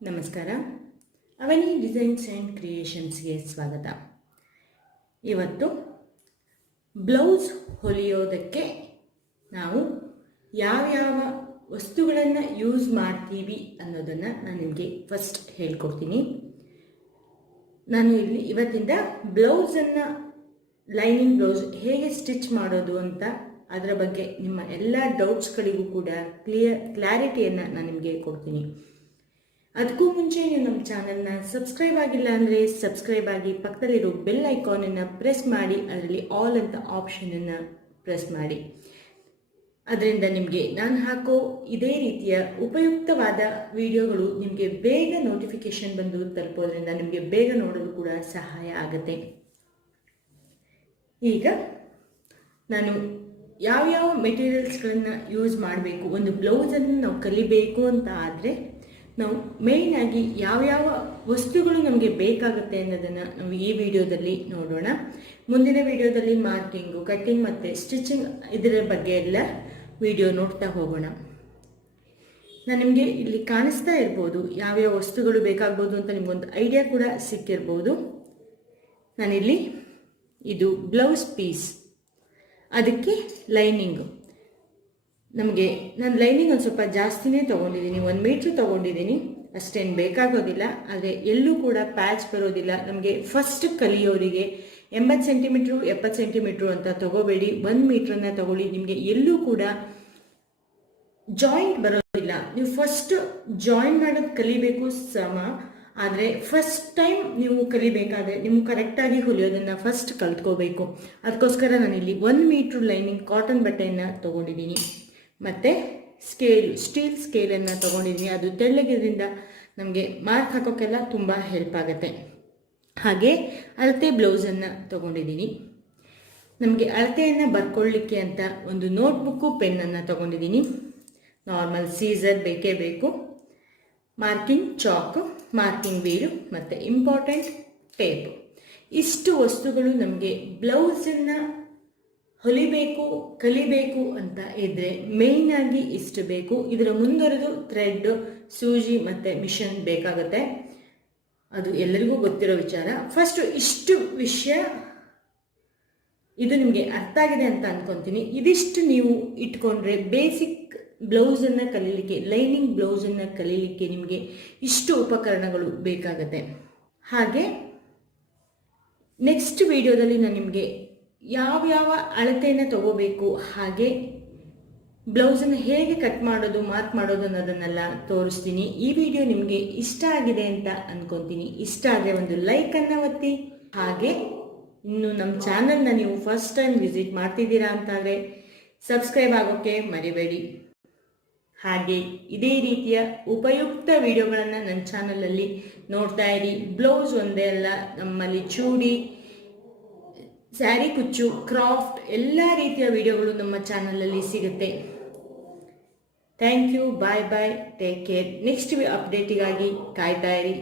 ನಮಸ್ಕಾರ. ಅವನಿ designs and ಕ್ರಿಯೇಷನ್ಸ್ಗೆ ಸ್ವಾಗತ. ಇವತ್ತು ಬ್ಲೌಸ್ ಹೊಲಿಯೋದಕ್ಕೆ ನಾವು ಯಾವ್ಯಾವ ವಸ್ತುಗಳನ್ನು ಯೂಸ್ ಮಾಡ್ತೀವಿ ಅನ್ನೋದನ್ನು ನಾನು ನಿಮಗೆ ಫಸ್ಟ್ ಹೇಳ್ಕೊಡ್ತೀನಿ. ನಾನು ಇಲ್ಲಿ ಇವತ್ತಿಂದ ಬ್ಲೌಸನ್ನು ಲೈನಿಂಗ್ ಬ್ಲೌಸ್ ಹೇಗೆ ಸ್ಟಿಚ್ ಮಾಡೋದು ಅಂತ ಅದರ ಬಗ್ಗೆ ನಿಮ್ಮ ಎಲ್ಲ ಡೌಟ್ಸ್ಗಳಿಗೂ ಕೂಡ ಕ್ಲಿಯರ್ ಕ್ಲಾರಿಟಿಯನ್ನು ನಾನು ನಿಮಗೆ ಕೊಡ್ತೀನಿ. ಅದಕ್ಕೂ ಮುಂಚೆ ನೀವು ನಮ್ಮ ಚಾನಲ್ನ ಸಬ್ಸ್ಕ್ರೈಬ್ ಆಗಿಲ್ಲ ಅಂದರೆ ಸಬ್ಸ್ಕ್ರೈಬ್ ಆಗಿ ಪಕ್ಕದಲ್ಲಿರೋ ಬೆಲ್ ಐಕಾನನ್ನು ಪ್ರೆಸ್ ಮಾಡಿ, ಅದರಲ್ಲಿ ಆಲ್ ಅಂತ ಆಪ್ಷನನ್ನು ಪ್ರೆಸ್ ಮಾಡಿ. ಅದರಿಂದ ನಿಮಗೆ ನಾನು ಹಾಕೋ ಇದೇ ರೀತಿಯ ಉಪಯುಕ್ತವಾದ ವಿಡಿಯೋಗಳು ನಿಮಗೆ ಬೇಗ ನೋಟಿಫಿಕೇಶನ್ ಬಂದು ತಲುಪೋದ್ರಿಂದ ನಿಮಗೆ ಬೇಗ ನೋಡಲು ಕೂಡ ಸಹಾಯ ಆಗುತ್ತೆ. ಈಗ ನಾನು ಯಾವ್ಯಾವ ಮೆಟೀರಿಯಲ್ಸ್ಗಳನ್ನು ಯೂಸ್ ಮಾಡಬೇಕು, ಒಂದು ಬ್ಲೌಸನ್ನು ನಾವು ಕಲಿಬೇಕು ಅಂತ ಆದರೆ ನಾವು ಮೇಯ್ನಾಗಿ ಯಾವ್ಯಾವ ವಸ್ತುಗಳು ನಮಗೆ ಬೇಕಾಗುತ್ತೆ ಅನ್ನೋದನ್ನು ನಾವು ಈ ವಿಡಿಯೋದಲ್ಲಿ ನೋಡೋಣ. ಮುಂದಿನ ವಿಡಿಯೋದಲ್ಲಿ ಮಾರ್ಕಿಂಗು ಕಟ್ಟಿಂಗ್ ಮತ್ತು ಸ್ಟಿಚಿಂಗ್ ಇದರ ಬಗ್ಗೆ ಎಲ್ಲ ವಿಡಿಯೋ ನೋಡ್ತಾ ಹೋಗೋಣ. ನಾನು ನಿಮಗೆ ಇಲ್ಲಿ ಕಾಣಿಸ್ತಾ ಇರ್ಬೋದು ಯಾವ್ಯಾವ ವಸ್ತುಗಳು ಬೇಕಾಗ್ಬೋದು ಅಂತ ನಿಮಗೊಂದು ಐಡಿಯಾ ಕೂಡ ಸಿಕ್ಕಿರ್ಬೋದು. ನಾನಿಲ್ಲಿ ಇದು ಬ್ಲೌಸ್ ಪೀಸ್ ಅದಕ್ಕೆ ಲೈನಿಂಗು ನಮಗೆ, ನಾನು ಲೈನಿಂಗ್ ಒಂದು ಸ್ವಲ್ಪ ಜಾಸ್ತಿನೇ ತೊಗೊಂಡಿದ್ದೀನಿ ಒಂದು ಮೀಟ್ರ್ ತೊಗೊಂಡಿದ್ದೀನಿ ಅಷ್ಟೇನು ಬೇಕಾಗೋದಿಲ್ಲ. ಆದರೆ ಎಲ್ಲೂ ಕೂಡ ಪ್ಯಾಚ್ ಬರೋದಿಲ್ಲ. ನಮಗೆ ಫಸ್ಟ್ ಕಲಿಯೋರಿಗೆ ಎಂಬತ್ತು ಸೆಂಟಿಮೀಟ್ರು ಎಪ್ಪತ್ತು ಸೆಂಟಿಮೀಟ್ರು ಅಂತ ತಗೋಬೇಡಿ. ಒಂದು ಮೀಟ್ರನ್ನ ತಗೊಳ್ಳಿ. ನಿಮಗೆ ಎಲ್ಲೂ ಕೂಡ ಜಾಯಿಂಟ್ ಬರೋದಿಲ್ಲ. ನೀವು ಫಸ್ಟ್ ಜಾಯಿಂಟ್ ಮಾಡೋದು ಕಲಿಬೇಕು ಸಮ. ಆದರೆ ಫಸ್ಟ್ ಟೈಮ್ ನೀವು ಕಲಿಬೇಕಾದ್ರೆ ನೀವು ಕರೆಕ್ಟಾಗಿ ಹೊಲಿಯೋದನ್ನು ಫಸ್ಟ್ ಕಲ್ತ್ಕೋಬೇಕು. ಅದಕ್ಕೋಸ್ಕರ ನಾನಿಲ್ಲಿ ಒಂದು ಮೀಟ್ರ್ ಲೈನಿಂಗ್ ಕಾಟನ್ ಬಟ್ಟೆಯನ್ನು ತೊಗೊಂಡಿದ್ದೀನಿ ಮತ್ತು ಸ್ಕೇಲ್ ಸ್ಟೀಲ್ ಸ್ಕೇಲನ್ನು ತೊಗೊಂಡಿದ್ದೀನಿ ಅದು ತೆಳ್ಳಗಿದ್ರಿಂದ ನಮಗೆ ಮಾರ್ಕ್ ಹಾಕೋಕ್ಕೆಲ್ಲ ತುಂಬ ಹೆಲ್ಪ್ ಆಗುತ್ತೆ. ಹಾಗೆ ಅಳತೆ ಬ್ಲೌಸನ್ನು ತೊಗೊಂಡಿದ್ದೀನಿ. ನಮಗೆ ಅಳತೆಯನ್ನು ಬರ್ಕೊಳ್ಳಿಕ್ಕೆ ಅಂತ ಒಂದು ನೋಟ್ಬುಕ್ಕು ಪೆನ್ನನ್ನು ತೊಗೊಂಡಿದ್ದೀನಿ. ನಾರ್ಮಲ್ ಸೀಸರ್ ಬೇಕೇ ಬೇಕು. ಮಾರ್ಕಿಂಗ್ ಚಾಕು ಮಾರ್ಕಿಂಗ್ ವೀಲು ಮತ್ತು ಇಂಪಾರ್ಟೆಂಟ್ ಟೇಪ್ ಇಷ್ಟು ವಸ್ತುಗಳು ನಮಗೆ ಬ್ಲೌಸನ್ನು ಹೊಲಿಬೇಕು, ಕಲಿಬೇಕು ಅಂತ ಇದ್ದರೆ ಮೇಯ್ನಾಗಿ ಇಷ್ಟು ಬೇಕು. ಇದರ ಮುಂದುವರೆದು ಥ್ರೆಡ್ ಸೂಜಿ ಮತ್ತು ಮಿಷನ್ ಬೇಕಾಗುತ್ತೆ. ಅದು ಎಲ್ಲರಿಗೂ ಗೊತ್ತಿರೋ ವಿಚಾರ. ಫಸ್ಟು ಇಷ್ಟು ವಿಷಯ ಇದು ನಿಮಗೆ ಅರ್ಥ ಆಗಿದೆ ಅಂತ ಅಂದ್ಕೊತೀನಿ ಇದಿಷ್ಟು ನೀವು ಇಟ್ಕೊಂಡ್ರೆ ಬೇಸಿಕ್ ಬ್ಲೌಸನ್ನು ಕಲೀಲಿಕ್ಕೆ ಲೈನಿಂಗ್ ಬ್ಲೌಸನ್ನು ಕಲೀಲಿಕ್ಕೆ ನಿಮಗೆ ಇಷ್ಟು ಉಪಕರಣಗಳು ಬೇಕಾಗತ್ತೆ. ಹಾಗೆ ನೆಕ್ಸ್ಟ್ ವಿಡಿಯೋದಲ್ಲಿ ನಾನು ನಿಮಗೆ ಯಾವ್ಯಾವ ಅಳತೆಯನ್ನು ತಗೋಬೇಕು, ಹಾಗೆ ಬ್ಲೌಸನ್ನು ಹೇಗೆ ಕಟ್ ಮಾಡೋದು, ಮಾರ್ಕ್ ಮಾಡೋದು ಅನ್ನೋದನ್ನೆಲ್ಲ ತೋರಿಸ್ತೀನಿ. ಈ ವಿಡಿಯೋ ನಿಮಗೆ ಇಷ್ಟ ಆಗಿದೆ ಅಂತ ಅಂದ್ಕೊತೀನಿ ಇಷ್ಟ ಆದರೆ ಒಂದು ಲೈಕನ್ನು ಒತ್ತಿ. ಹಾಗೆ ಇನ್ನು ನಮ್ಮ ಚಾನಲ್ನ ನೀವು ಫಸ್ಟ್ ಟೈಮ್ ವಿಸಿಟ್ ಮಾಡ್ತಿದ್ದೀರಾ ಅಂತಾದರೆ ಸಬ್ಸ್ಕ್ರೈಬ್ ಆಗೋಕ್ಕೆ ಮರಿಬೇಡಿ. ಹಾಗೆ ಇದೇ ರೀತಿಯ ಉಪಯುಕ್ತ ವಿಡಿಯೋಗಳನ್ನು ನನ್ನ ಚಾನಲಲ್ಲಿ ನೋಡ್ತಾ ಇರಿ. ಬ್ಲೌಸ್ ಒಂದೇ ಅಲ್ಲ, ನಮ್ಮಲ್ಲಿ ಚೂಡಿ ಸ್ಯಾರಿ, ಕುಚ್ಚು, ಕ್ರಾಫ್ಟ್ ಎಲ್ಲ ರೀತಿಯ ವಿಡಿಯೋಗಳು ನಮ್ಮ ಚಾನಲಲ್ಲಿ ಸಿಗುತ್ತೆ. Thank you, bye bye, take care. Next ಅಪ್ಡೇಟಿಗಾಗಿ ಕಾಯ್ತಾ ಇರಿ.